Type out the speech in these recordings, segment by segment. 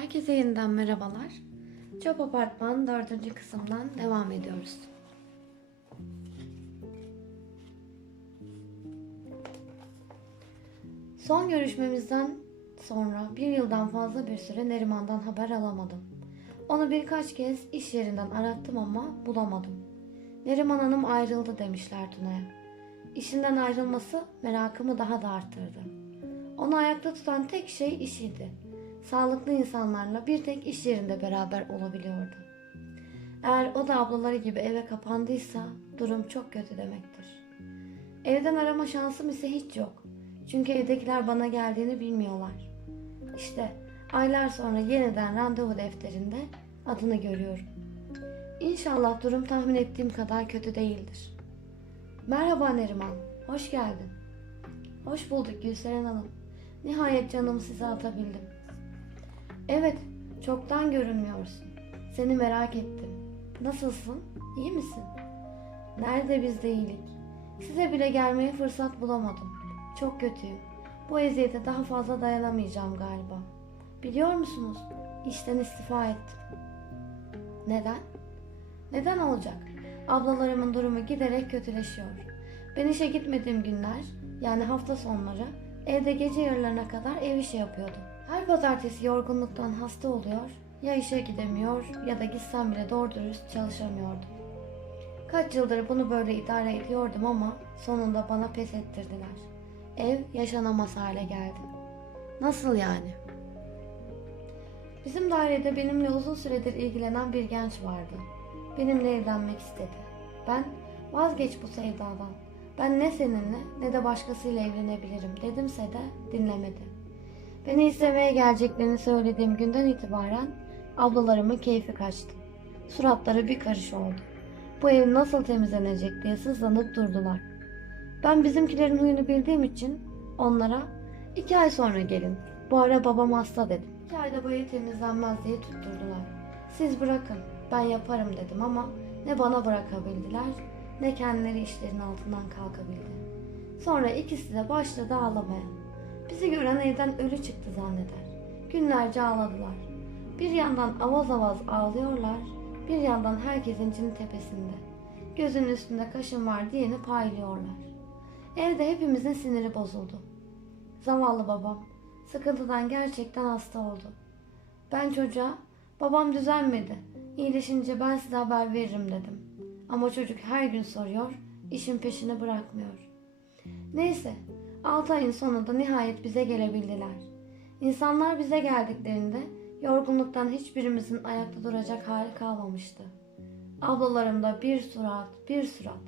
Herkese yeniden merhabalar. Çöp Apartman 4. kısımdan devam ediyoruz. Son görüşmemizden sonra bir yıldan fazla bir süre Neriman'dan haber alamadım. Onu birkaç kez iş yerinden arattım ama bulamadım. Neriman Hanım ayrıldı demişler Tuna'ya. İşinden ayrılması merakımı daha da arttırdı. Onu ayakta tutan tek şey işiydi. Sağlıklı insanlarla bir tek iş yerinde beraber olabiliyordu. Eğer o da ablaları gibi eve kapandıysa durum çok kötü demektir. Evden arama şansım ise hiç yok. Çünkü evdekiler bana geldiğini bilmiyorlar. İşte aylar sonra yeniden randevu defterinde adını görüyorum. İnşallah durum tahmin ettiğim kadar kötü değildir. Merhaba Neriman, hoş geldin. Hoş bulduk Gülseren Hanım. Nihayet canımı size atabildim. Evet, çoktan görünmüyorsun. Seni merak ettim. Nasılsın? İyi misin? Nerede bizde iyilik? Size bile gelmeye fırsat bulamadım. Çok kötüyüm. Bu eziyete daha fazla dayanamayacağım galiba. Biliyor musunuz? İşten istifa ettim. Neden? Neden olacak? Ablalarımın durumu giderek kötüleşiyor. Ben işe gitmediğim günler, yani hafta sonları, evde gece yarılarına kadar ev işi yapıyordum. Her pazartesi yorgunluktan hasta oluyor, ya işe gidemiyor ya da gitsem bile doğru dürüst çalışamıyordum. Kaç yıldır bunu böyle idare ediyordum ama sonunda bana pes ettirdiler. Ev yaşanamaz hale geldi. Nasıl yani? Bizim dairede benimle uzun süredir ilgilenen bir genç vardı. Benimle evlenmek istedi. Ben vazgeç bu sevdadan. Ben ne seninle ne de başkasıyla evlenebilirim dedimse de dinlemedi. Beni istemeye geleceklerini söylediğim günden itibaren ablalarımın keyfi kaçtı. Suratları bir karış oldu. Bu ev nasıl temizlenecek diye sızlanıp durdular. Ben bizimkilerin huyunu bildiğim için onlara iki ay sonra gelin. Bu ara babam hasta dedim. İki ayda bu ev temizlenmez diye tutturdular. Siz bırakın ben yaparım dedim ama ne bana bırakabildiler ne kendileri işlerin altından kalkabildi. Sonra ikisi de başladı ağlamaya. Bizi gören evden ölü çıktı zanneder. Günlerce ağladılar. Bir yandan avaz avaz ağlıyorlar, bir yandan herkesin cini tepesinde. Gözünün üstünde kaşın var diyeni paylıyorlar. Evde hepimizin siniri bozuldu. Zavallı babam sıkıntıdan gerçekten hasta oldu. Ben çocuğa babam düzelmedi. İyileşince ben size haber veririm dedim. Ama çocuk her gün soruyor, işin peşini bırakmıyor. Neyse, 6 ayın sonunda nihayet bize gelebildiler. İnsanlar bize geldiklerinde yorgunluktan hiçbirimizin ayakta duracak hali kalmamıştı. Ablalarımda bir surat, bir surat.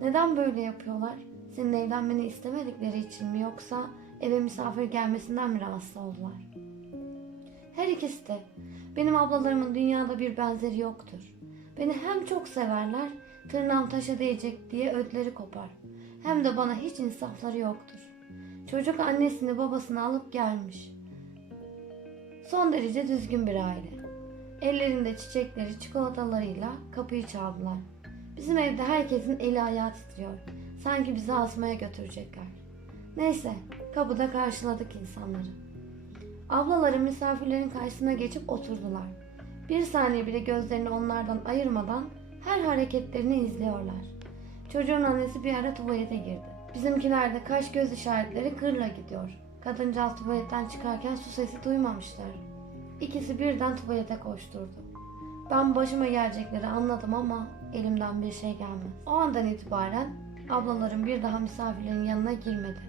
Neden böyle yapıyorlar? Senin evlenmeni istemedikleri için mi yoksa eve misafir gelmesinden mi rahatsız oldular? Her ikisi de. Benim ablalarımın dünyada bir benzeri yoktur. Beni hem çok severler, tırnağım taşa değecek diye ödleri kopar. Hem de bana hiç insafları yoktur. Çocuk annesini babasını alıp gelmiş. Son derece düzgün bir aile. Ellerinde çiçekleri, çikolatalarıyla kapıyı çaldılar. Bizim evde herkesin eli ayağı titriyor. Sanki bizi asmaya götürecekler. Neyse, kapıda karşıladık insanları. Ablaları misafirlerin karşısına geçip oturdular. Bir saniye bile gözlerini onlardan ayırmadan her hareketlerini izliyorlar. Çocuğun annesi bir ara tuvalete girdi. Bizimkiler de kaş göz işaretleri kırla gidiyor. Kadıncağız tuvaletten çıkarken su sesi duymamışlar. İkisi birden tuvalete koşturdu. Ben başıma gelecekleri anladım ama elimden bir şey gelmez. O andan itibaren ablalarım bir daha misafirlerin yanına girmedi.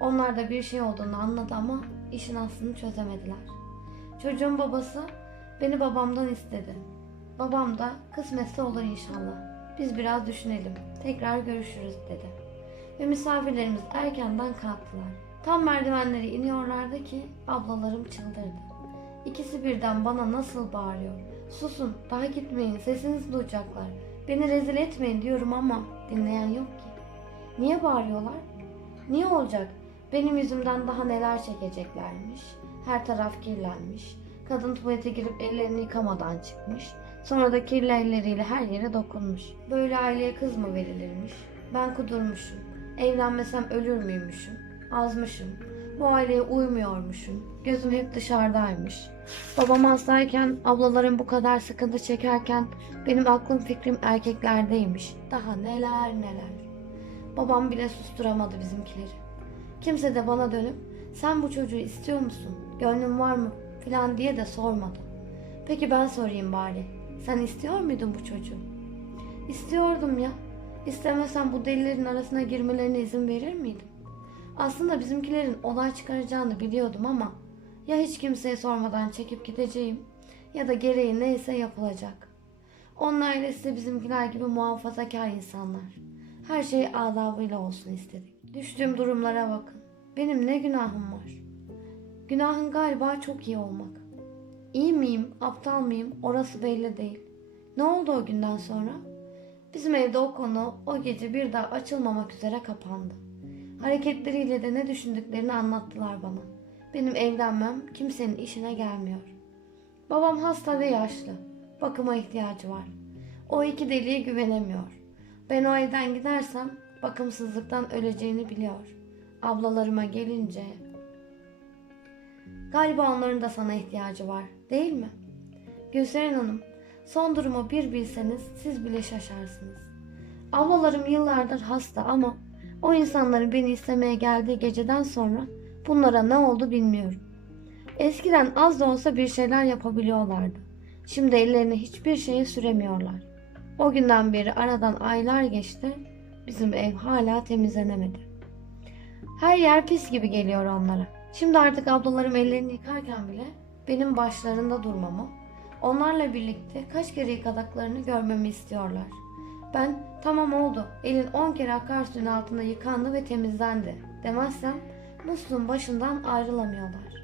Onlar da bir şey olduğunu anladı ama işin aslını çözemediler. Çocuğun babası beni babamdan istedi. Babam da kısmetse olur inşallah. Biz biraz düşünelim. Tekrar görüşürüz dedi. Ve misafirlerimiz erkenden kalktılar. Tam merdivenleri iniyorlardı ki ablalarım çıldırdı. İkisi birden bana nasıl bağırıyor. Susun, daha gitmeyin, sesinizi duyacaklar. Beni rezil etmeyin diyorum ama dinleyen yok ki. Niye bağırıyorlar? Niye olacak? Benim yüzümden daha neler çekeceklermiş. Her taraf kirlenmiş. Kadın tuvalete girip ellerini yıkamadan çıkmış. Sonra da kirli elleriyle her yere dokunmuş. Böyle aileye kız mı verilirmiş? Ben kudurmuşum. Evlenmesem ölür müymüşüm? Azmışım. Bu aileye uymuyormuşum. Gözüm hep dışarıdaymış. Babam hastayken, ablalarım bu kadar sıkıntı çekerken benim aklım fikrim erkeklerdeymiş. Daha neler neler. Babam bile susturamadı bizimkileri. Kimse de bana dönüp sen bu çocuğu istiyor musun? Gönlün var mı? filan diye de sormadı. Peki ben sorayım bari. Sen istiyor muydun bu çocuğu? İstiyordum ya. İstemesem bu delilerin arasına girmelerine izin verir miydim? Aslında bizimkilerin olay çıkaracağını biliyordum ama ya hiç kimseye sormadan çekip gideceğim ya da gereği neyse yapılacak. Onun ailesi de bizimkiler gibi muhafazakar insanlar. Her şey adabıyla olsun istedik. Düştüğüm durumlara bakın. Benim ne günahım var? Günahın galiba çok iyi olmak. İyi miyim, aptal mıyım orası belli değil. Ne oldu o günden sonra? Bizim evde o konu o gece bir daha açılmamak üzere kapandı. Hareketleriyle de ne düşündüklerini anlattılar bana. Benim evlenmem kimsenin işine gelmiyor. Babam hasta ve yaşlı. Bakıma ihtiyacı var. O iki deliye güvenemiyor. Ben o evden gidersem bakımsızlıktan öleceğini biliyor. Ablalarıma gelince... Galiba onların da sana ihtiyacı var, değil mi? Gülseren Hanım, son durumu bir bilseniz siz bile şaşarsınız. Ablalarım yıllardır hasta ama o insanların beni istemeye geldiği geceden sonra bunlara ne oldu bilmiyorum. Eskiden az da olsa bir şeyler yapabiliyorlardı. Şimdi ellerini hiçbir şeye süremiyorlar. O günden beri aradan aylar geçti. Bizim ev hala temizlenemedi. Her yer pis gibi geliyor onlara. Şimdi artık ablalarım ellerini yıkarken bile benim başlarında durmamı, onlarla birlikte kaç kere yıkadıklarını görmemi istiyorlar. Ben tamam oldu, elin 10 kere akarsuyun altında yıkandı ve temizlendi demezsem musluğun başından ayrılamıyorlar.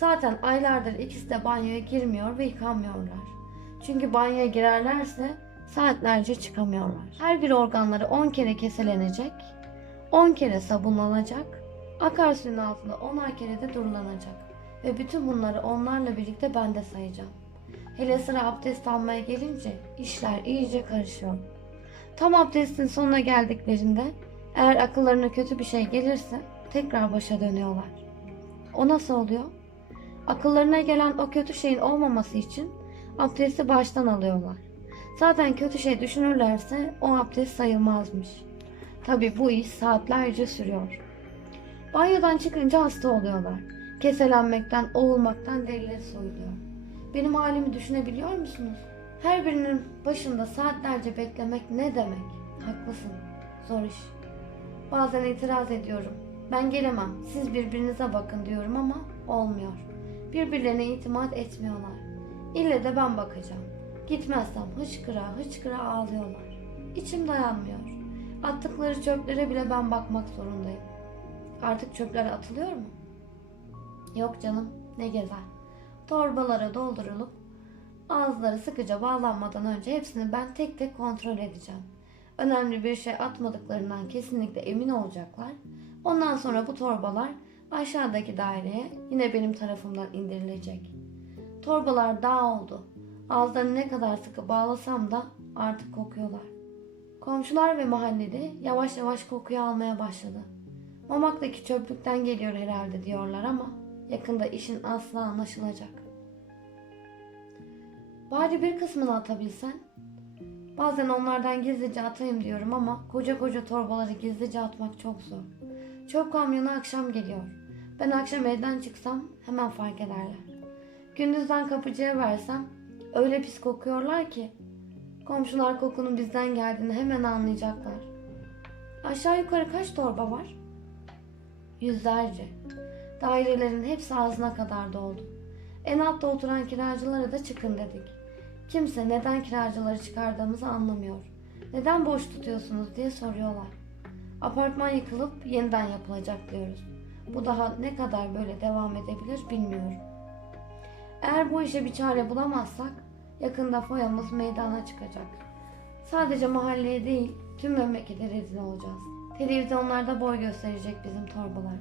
Zaten aylardır ikisi de banyoya girmiyor ve yıkanmıyorlar. Çünkü banyoya girerlerse saatlerce çıkamıyorlar. Her bir organları 10 kere keselenecek, 10 kere sabunlanacak, akarsuyun altında 10'ar kere de durulanacak. Ve bütün bunları onlarla birlikte ben de sayacağım. Hele sıra abdest almaya gelince işler iyice karışıyor. Tam abdestin sonuna geldiklerinde eğer akıllarına kötü bir şey gelirse tekrar başa dönüyorlar. O nasıl oluyor? Akıllarına gelen o kötü şeyin olmaması için abdesti baştan alıyorlar. Zaten kötü şey düşünürlerse o abdest sayılmazmış. Tabi bu iş saatlerce sürüyor. Banyodan çıkınca hasta oluyorlar. Keselenmekten, oğulmaktan derileri soyuluyor. Benim halimi düşünebiliyor musunuz? Her birinin başında saatlerce beklemek ne demek? Haklısın. Zor iş. Bazen itiraz ediyorum. Ben gelemem. Siz birbirinize bakın diyorum ama olmuyor. Birbirlerine itimat etmiyorlar. İlle de ben bakacağım. Gitmezsem hıçkıra hıçkıra ağlıyorlar. İçim dayanmıyor. Attıkları çöplere bile ben bakmak zorundayım. Artık çöpler atılıyor mu? Yok canım, ne gezer. Torbalara doldurulup ağızları sıkıca bağlanmadan önce hepsini ben tek tek kontrol edeceğim. Önemli bir şey atmadıklarından kesinlikle emin olacaklar. Ondan sonra bu torbalar aşağıdaki daireye yine benim tarafımdan indirilecek. Torbalar dağ oldu. Ağızlarını ne kadar sıkı bağlasam da artık kokuyorlar. Komşular ve mahalleli yavaş yavaş kokuyu almaya başladı. Mamak'taki çöplükten geliyor herhalde diyorlar ama yakında işin asla anlaşılacak. Bari bir kısmını atabilsen. Bazen onlardan gizlice atayım diyorum ama koca koca torbaları gizlice atmak çok zor. Çöp kamyonu akşam geliyor. Ben akşam evden çıksam hemen fark ederler. Gündüzden kapıcıya versem öyle pis kokuyorlar ki komşular kokunun bizden geldiğini hemen anlayacaklar. Aşağı yukarı kaç torba var? Yüzlerce. Dairelerin hepsi ağzına kadar doldu. En altta oturan kiracılara da çıkın dedik. Kimse neden kiracıları çıkardığımızı anlamıyor. Neden boş tutuyorsunuz diye soruyorlar. Apartman yıkılıp yeniden yapılacak diyoruz. Bu daha ne kadar böyle devam edebilir bilmiyorum. Eğer bu işe bir çare bulamazsak yakında foyamız meydana çıkacak. Sadece mahalleye değil tüm memlekete rezil olacağız. Televizyonlarda boy gösterecek bizim torbalar.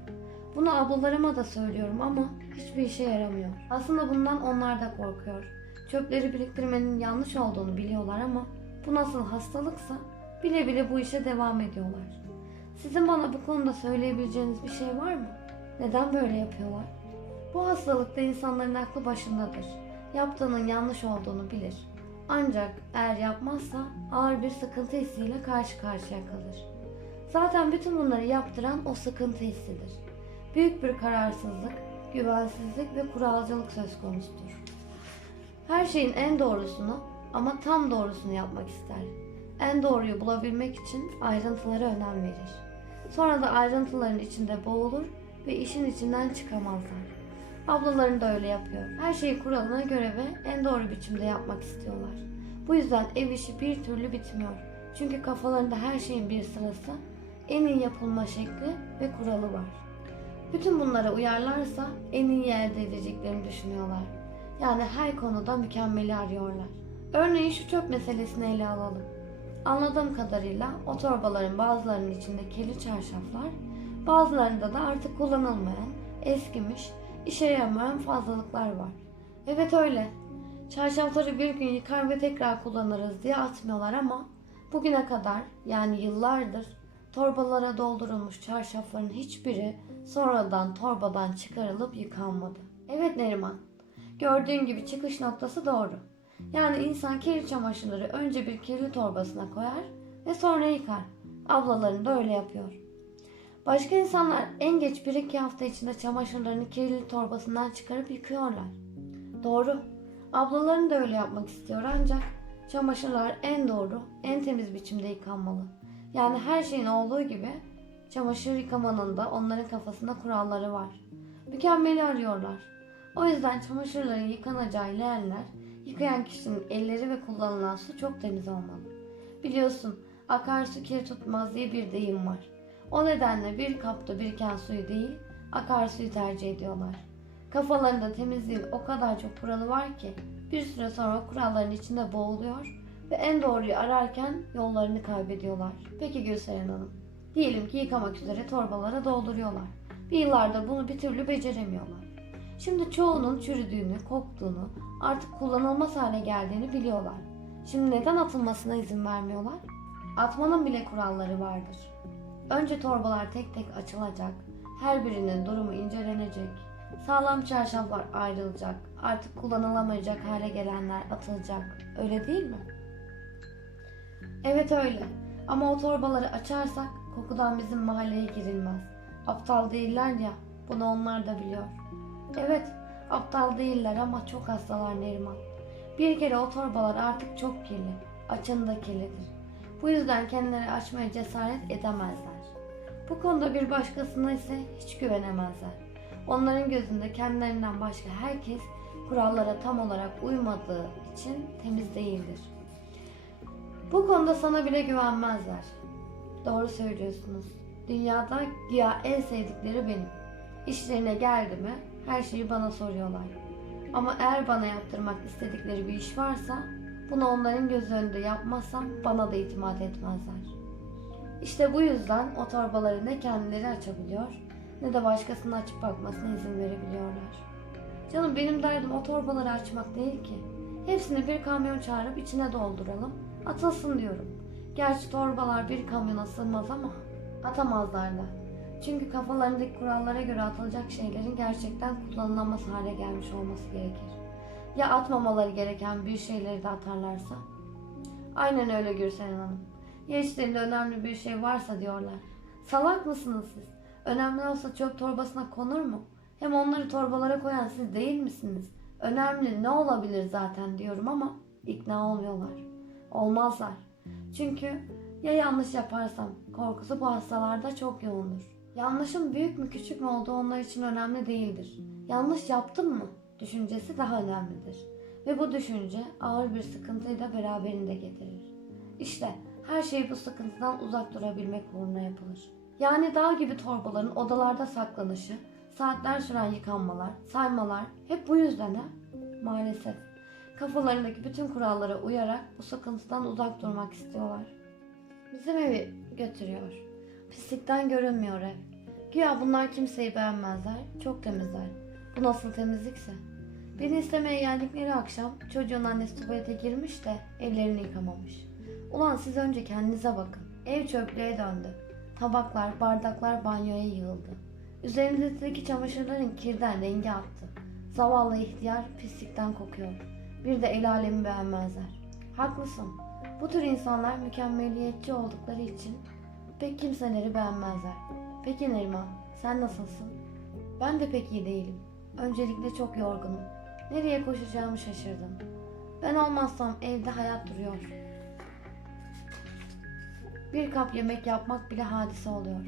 Bunu ablalarıma da söylüyorum ama hiçbir işe yaramıyor. Aslında bundan onlar da korkuyor. Çöpleri biriktirmenin yanlış olduğunu biliyorlar ama bu nasıl hastalıksa bile bile bu işe devam ediyorlar. Sizin bana bu konuda söyleyebileceğiniz bir şey var mı? Neden böyle yapıyorlar? Bu hastalıkta insanların aklı başındadır. Yaptığının yanlış olduğunu bilir. Ancak eğer yapmazsa ağır bir sıkıntı hissiyle karşı karşıya kalır. Zaten bütün bunları yaptıran o sıkıntı hissidir. Büyük bir kararsızlık, güvensizlik ve kuralcılık söz konusudur. Her şeyin en doğrusunu ama tam doğrusunu yapmak ister. En doğruyu bulabilmek için ayrıntılara önem verir. Sonra da ayrıntıların içinde boğulur ve işin içinden çıkamazlar. Ablaların da öyle yapıyor. Her şeyi kuralına göre ve en doğru biçimde yapmak istiyorlar. Bu yüzden ev işi bir türlü bitmiyor. Çünkü kafalarında her şeyin bir sırası, en iyi yapılma şekli ve kuralı var. Bütün bunlara uyarlarsa en iyi elde edeceklerini düşünüyorlar. Yani her konuda mükemmeli arıyorlar. Örneğin şu çöp meselesini ele alalım. Anladığım kadarıyla o torbaların bazılarının içinde kirli çarşaflar, bazılarında da artık kullanılmayan, eskimiş, işe yaramayan fazlalıklar var. Evet öyle. Çarşafları bir gün yıkar ve tekrar kullanırız diye atmıyorlar ama bugüne kadar yani yıllardır torbalara doldurulmuş çarşafların hiçbiri sonradan torbadan çıkarılıp yıkanmadı. Evet Neriman, gördüğün gibi çıkış noktası doğru. Yani insan kirli çamaşırları önce bir kirli torbasına koyar ve sonra yıkar. Ablaların da öyle yapıyor. Başka insanlar en geç bir iki hafta içinde çamaşırlarını kirli torbasından çıkarıp yıkıyorlar. Doğru. Ablaların da öyle yapmak istiyor ancak çamaşırlar en doğru, en temiz biçimde yıkanmalı. Yani her şeyin olduğu gibi çamaşır yıkamanın da onların kafasında kuralları var. Mükemmeli arıyorlar. O yüzden çamaşırların yıkanacağı leğenler yıkayan kişinin elleri ve kullanılan su çok temiz olmalı. Biliyorsun akarsu kir tutmaz diye bir deyim var. O nedenle bir kapta biriken suyu değil akarsuyu tercih ediyorlar. Kafalarında temizliğin o kadar çok kuralı var ki bir süre sonra kuralların içinde boğuluyor ve en doğruyu ararken yollarını kaybediyorlar. Peki Gülseren Hanım, diyelim ki yıkamak üzere torbalara dolduruyorlar. Bir yıllarda bunu bir türlü beceremiyorlar. Şimdi çoğunun çürüdüğünü, koktuğunu, artık kullanılmaz hale geldiğini biliyorlar. Şimdi neden atılmasına izin vermiyorlar? Atmanın bile kuralları vardır. Önce torbalar tek tek açılacak, her birinin durumu incelenecek, sağlam çarşaflar ayrılacak, artık kullanılamayacak hale gelenler atılacak. Öyle değil mi? Evet öyle. Ama o torbaları açarsak kokudan bizim mahalleye girilmez. Aptal değiller ya, bunu onlar da biliyor. Evet, aptal değiller ama çok hastalar Neriman. Bir kere o torbalar artık çok kirli. Açın da kirlidir. Bu yüzden kendileri açmaya cesaret edemezler. Bu konuda bir başkasına ise hiç güvenemezler. Onların gözünde kendilerinden başka herkes kurallara tam olarak uymadığı için temiz değildir. Bu konuda sana bile güvenmezler. Doğru söylüyorsunuz. Dünyada güya en sevdikleri benim. İşlerine geldi mi her şeyi bana soruyorlar. Ama eğer bana yaptırmak istedikleri bir iş varsa bunu onların göz önünde yapmazsam bana da itimat etmezler. İşte bu yüzden o torbaları ne kendileri açabiliyor ne de başkasının açıp bakmasına izin verebiliyorlar. Canım benim derdim o torbaları açmak değil ki. Hepsini bir kamyon çağırıp içine dolduralım, atılsın diyorum. Gerçi torbalar bir kamyona sığmaz ama atamazlar da. Çünkü kafalarındaki kurallara göre atılacak şeylerin gerçekten kullanılamaz hale gelmiş olması gerekir. Ya atmamaları gereken bir şeyleri de atarlarsa? Aynen öyle Gürsel Hanım. Ya içlerinde önemli bir şey varsa diyorlar. Salak mısınız siz? Önemli olsa çöp torbasına konur mu? Hem onları torbalara koyan siz değil misiniz? Önemli ne olabilir zaten diyorum ama ikna olmuyorlar. Olmazlar. Çünkü ya yanlış yaparsam korkusu bu hastalarda çok yoğundur. Yanlışın büyük mü küçük mü olduğu onlar için önemli değildir. Yanlış yaptım mı düşüncesi daha önemlidir. Ve bu düşünce ağır bir sıkıntıyı da beraberinde getirir. İşte her şey bu sıkıntıdan uzak durabilmek uğruna yapılır. Yani dağ gibi torbaların odalarda saklanışı, saatler süren yıkanmalar, saymalar hep bu yüzden ha? Maalesef. Kafalarındaki bütün kurallara uyarak bu sıkıntıdan uzak durmak istiyorlar. Bizim evi götürüyor. Pislikten görünmüyor ev. Güya bunlar kimseyi beğenmezler, çok temizler. Bu nasıl temizlikse. Beni istemeye geldikleri akşam çocuğun annesi tuvalete girmiş de ellerini yıkamamış. Ulan siz önce kendinize bakın. Ev çöplüğe döndü. Tabaklar, bardaklar banyoya yığıldı. Üzerindeki çamaşırların kirden rengi attı. Zavallı ihtiyar pislikten kokuyor. Bir de el alemi beğenmezler. Haklısın. Bu tür insanlar mükemmeliyetçi oldukları için pek kimseleri beğenmezler. Peki Neriman, sen nasılsın? Ben de pek iyi değilim. Öncelikle çok yorgunum. Nereye koşacağımı şaşırdım. Ben olmazsam evde hayat duruyor. Bir kap yemek yapmak bile hadise oluyor.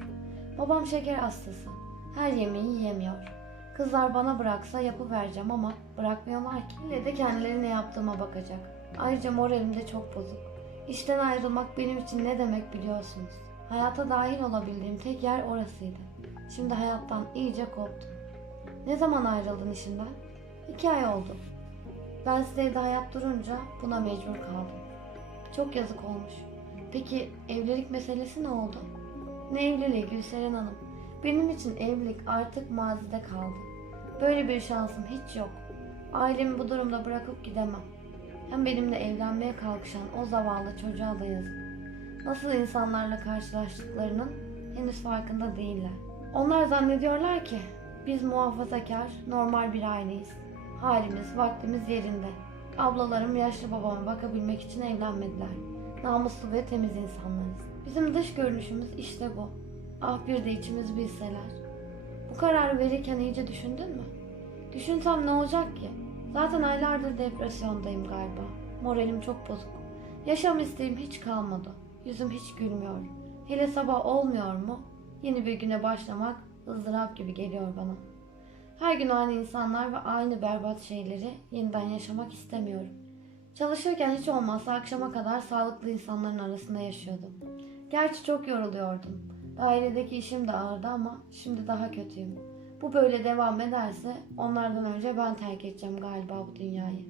Babam şeker hastası. Her yemeği yiyemiyor. Kızlar bana bıraksa yapıvereceğim ama bırakmıyorlar ki. Yine de kendilerine yaptığıma bakacak. Ayrıca moralim de çok bozuk. İşten ayrılmak benim için ne demek biliyorsunuz. Hayata dahil olabildiğim tek yer orasıydı. Şimdi hayattan iyice koptum. Ne zaman ayrıldın işinden? İki ay oldu. Ben size evde hayat durunca buna mecbur kaldım. Çok yazık olmuş. Peki evlilik meselesi ne oldu? Ne evliliği Gülseren Hanım? Benim için evlilik artık mazide kaldı. Böyle bir şansım hiç yok. Ailemi bu durumda bırakıp gidemem. Hem benimle evlenmeye kalkışan o zavallı çocuğa da yazık. Nasıl insanlarla karşılaştıklarının henüz farkında değiller. Onlar zannediyorlar ki biz muhafazakar, normal bir aileyiz. Halimiz, vaktimiz yerinde. Ablalarım yaşlı babama bakabilmek için evlenmediler. Namuslu ve temiz insanlarız. Bizim dış görünüşümüz işte bu. Ah bir de içimiz bilseler. Bu kararı verirken iyice düşündün mü? Düşünsem ne olacak ki? Zaten aylardır depresyondayım galiba. Moralim çok bozuk. Yaşam isteğim hiç kalmadı. Yüzüm hiç gülmüyor. Hele sabah olmuyor mu? Yeni bir güne başlamak ızdırap gibi geliyor bana. Her gün aynı insanlar ve aynı berbat şeyleri yeniden yaşamak istemiyorum. Çalışırken hiç olmazsa akşama kadar sağlıklı insanların arasında yaşıyordum. Gerçi çok yoruluyordum. Dairedeki işim de ağırdı ama şimdi daha kötüyüm. Bu böyle devam ederse onlardan önce ben terk edeceğim galiba bu dünyayı.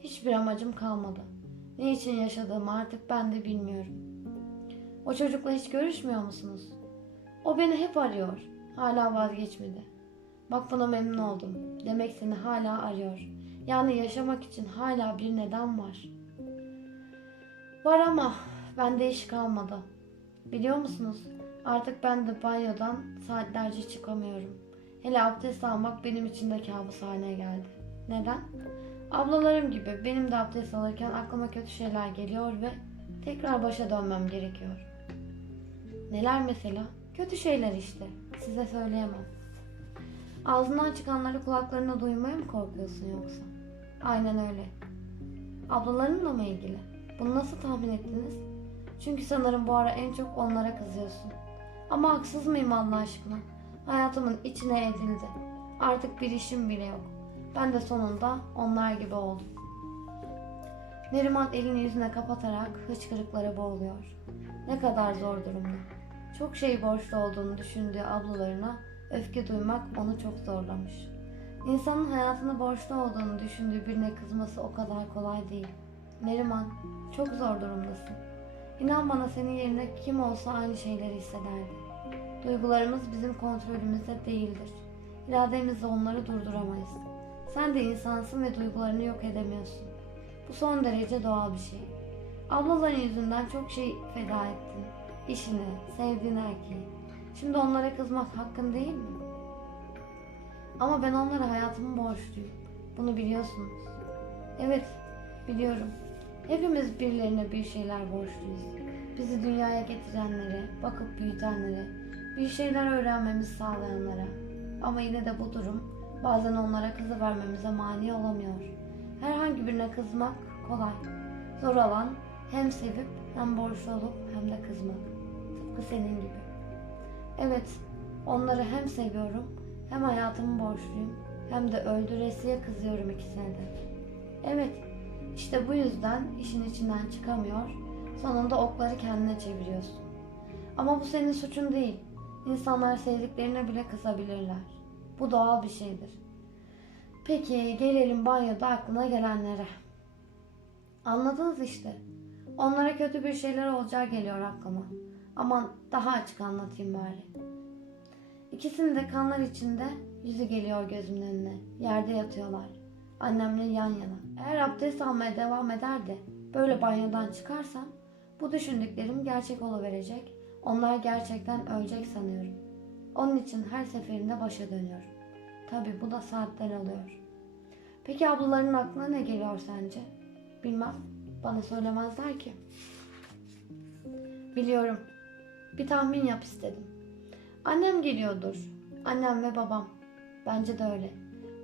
Hiçbir amacım kalmadı. Ne için yaşadığımı artık ben de bilmiyorum. O çocukla hiç görüşmüyor musunuz? O beni hep arıyor. Hala vazgeçmedi. Bak buna memnun oldum. Demek seni hala arıyor. Yani yaşamak için hala bir neden var. Var ama bende iş kalmadı. Biliyor musunuz? Artık ben de banyodan saatlerce çıkamıyorum. Hele abdest almak benim için de kabus haline geldi. Neden? Ablalarım gibi benim de abdest alırken aklıma kötü şeyler geliyor ve tekrar başa dönmem gerekiyor. Neler mesela? Kötü şeyler işte. Size söyleyemem. Ağzından çıkanları kulaklarına duymaya mı korkuyorsun yoksa? Aynen öyle. Ablalarınla mı ilgili? Bunu nasıl tahmin ettiniz? Çünkü sanırım bu ara en çok onlara kızıyorsun. Ama haksız mıyım Allah aşkına? Hayatımın içine edildi. Artık bir işim bile yok. Ben de sonunda onlar gibi oldum. Neriman elini yüzüne kapatarak hıçkırıklara boğuluyor. Ne kadar zor durumda. Çok şey borçlu olduğunu düşündüğü ablalarına öfke duymak onu çok zorlamış. İnsanın hayatını borçlu olduğunu düşündüğü birine kızması o kadar kolay değil. Neriman, çok zor durumdasın. İnan bana senin yerine kim olsa aynı şeyleri hissederdi. Duygularımız bizim kontrolümüzde değildir. İrademizle onları durduramayız. Sen de insansın ve duygularını yok edemiyorsun. Bu son derece doğal bir şey. Ablaların yüzünden çok şey feda ettin. İşini, sevdiğin erkeği. Şimdi onlara kızmak hakkın değil mi? Ama ben onlara hayatımı borçluyum. Bunu biliyorsunuz. Evet, biliyorum. Hepimiz birilerine bir şeyler borçluyuz. Bizi dünyaya getirenlere, bakıp büyütenlere, bir şeyler öğrenmemizi sağlayanlara. Ama yine de bu durum bazen onlara kızı vermemize mani olamıyor. Herhangi birine kızmak kolay. Zor olan hem sevip hem borçlu olup hem de kızmak. Tıpkı senin gibi. Evet, onları hem seviyorum hem hayatımı borçluyum hem de öldüresiye kızıyorum ikisine de. Evet, işte bu yüzden işin içinden çıkamıyor, sonunda okları kendine çeviriyorsun. Ama bu senin suçun değil. İnsanlar sevdiklerine bile kızabilirler. Bu doğal bir şeydir. Peki gelelim banyoda aklına gelenlere. Anladınız işte. Onlara kötü bir şeyler olacağı geliyor aklıma. Aman daha açık anlatayım bari. İkisinin de kanlar içinde yüzü geliyor gözümün önüne. Yerde yatıyorlar. Annemle yan yana. Eğer abdest almaya devam eder de böyle banyodan çıkarsam bu düşündüklerim gerçek oluverecek. Onlar gerçekten ölecek sanıyorum. Onun için her seferinde başa dönüyorum. Tabii bu da saatten alıyor. Peki ablaların aklına ne geliyor sence? Bilmem. Bana söylemezler ki. Biliyorum. Bir tahmin yap istedim. Annem geliyordur. Annem ve babam. Bence de öyle.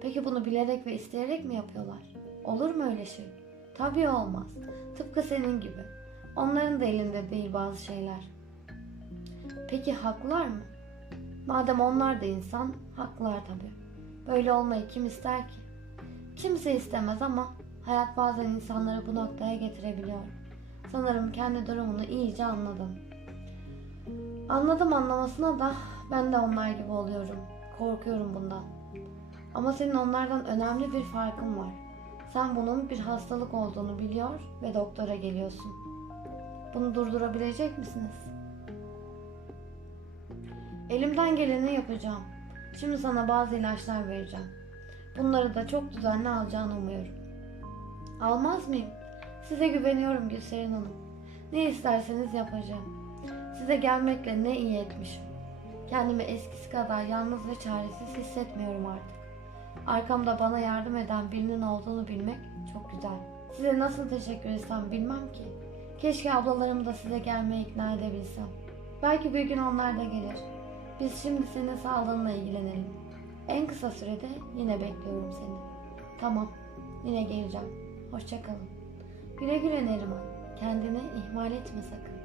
Peki bunu bilerek ve isteyerek mi yapıyorlar? Olur mu öyle şey? Tabii olmaz. Tıpkı senin gibi. Onların da elinde değil bazı şeyler. Peki haklılar mı? Madem onlar da insan, haklılar tabii. Böyle olmayı kim ister ki? Kimse istemez ama hayat bazen insanları bu noktaya getirebiliyor. Sanırım kendi durumunu iyice anladım. Anladım anlamasına da ben de onlar gibi oluyorum. Korkuyorum bundan. Ama senin onlardan önemli bir farkın var. Sen bunun bir hastalık olduğunu biliyor ve doktora geliyorsun. Bunu durdurabilecek misiniz? Elimden geleni yapacağım. Şimdi sana bazı ilaçlar vereceğim. Bunları da çok düzenli alacağını umuyorum. Almaz mıyım? Size güveniyorum Gülseren Hanım. Ne isterseniz yapacağım. Size gelmekle ne iyi etmişim. Kendimi eskisi kadar yalnız ve çaresiz hissetmiyorum artık. Arkamda bana yardım eden birinin olduğunu bilmek çok güzel. Size nasıl teşekkür etsem bilmem ki. Keşke ablalarımı da size gelmeye ikna edebilsem. Belki bir gün onlar da gelir. Biz şimdi senin sağlığınla ilgilenelim. En kısa sürede yine bekliyorum seni. Tamam, yine geleceğim. Hoşçakalın. Güle güle Neriman. Kendini ihmal etme sakın.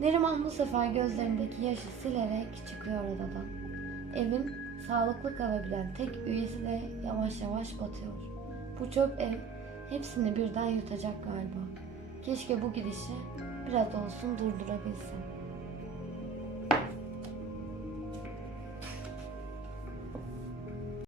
Neriman bu sefer gözlerindeki yaşı silerek çıkıyor odadan. Evin sağlıklı kalabilen tek üyesi de yavaş yavaş batıyor. Bu çöp ev hepsini birden yutacak galiba. Keşke bu gidişi biraz olsun durdurabilsem.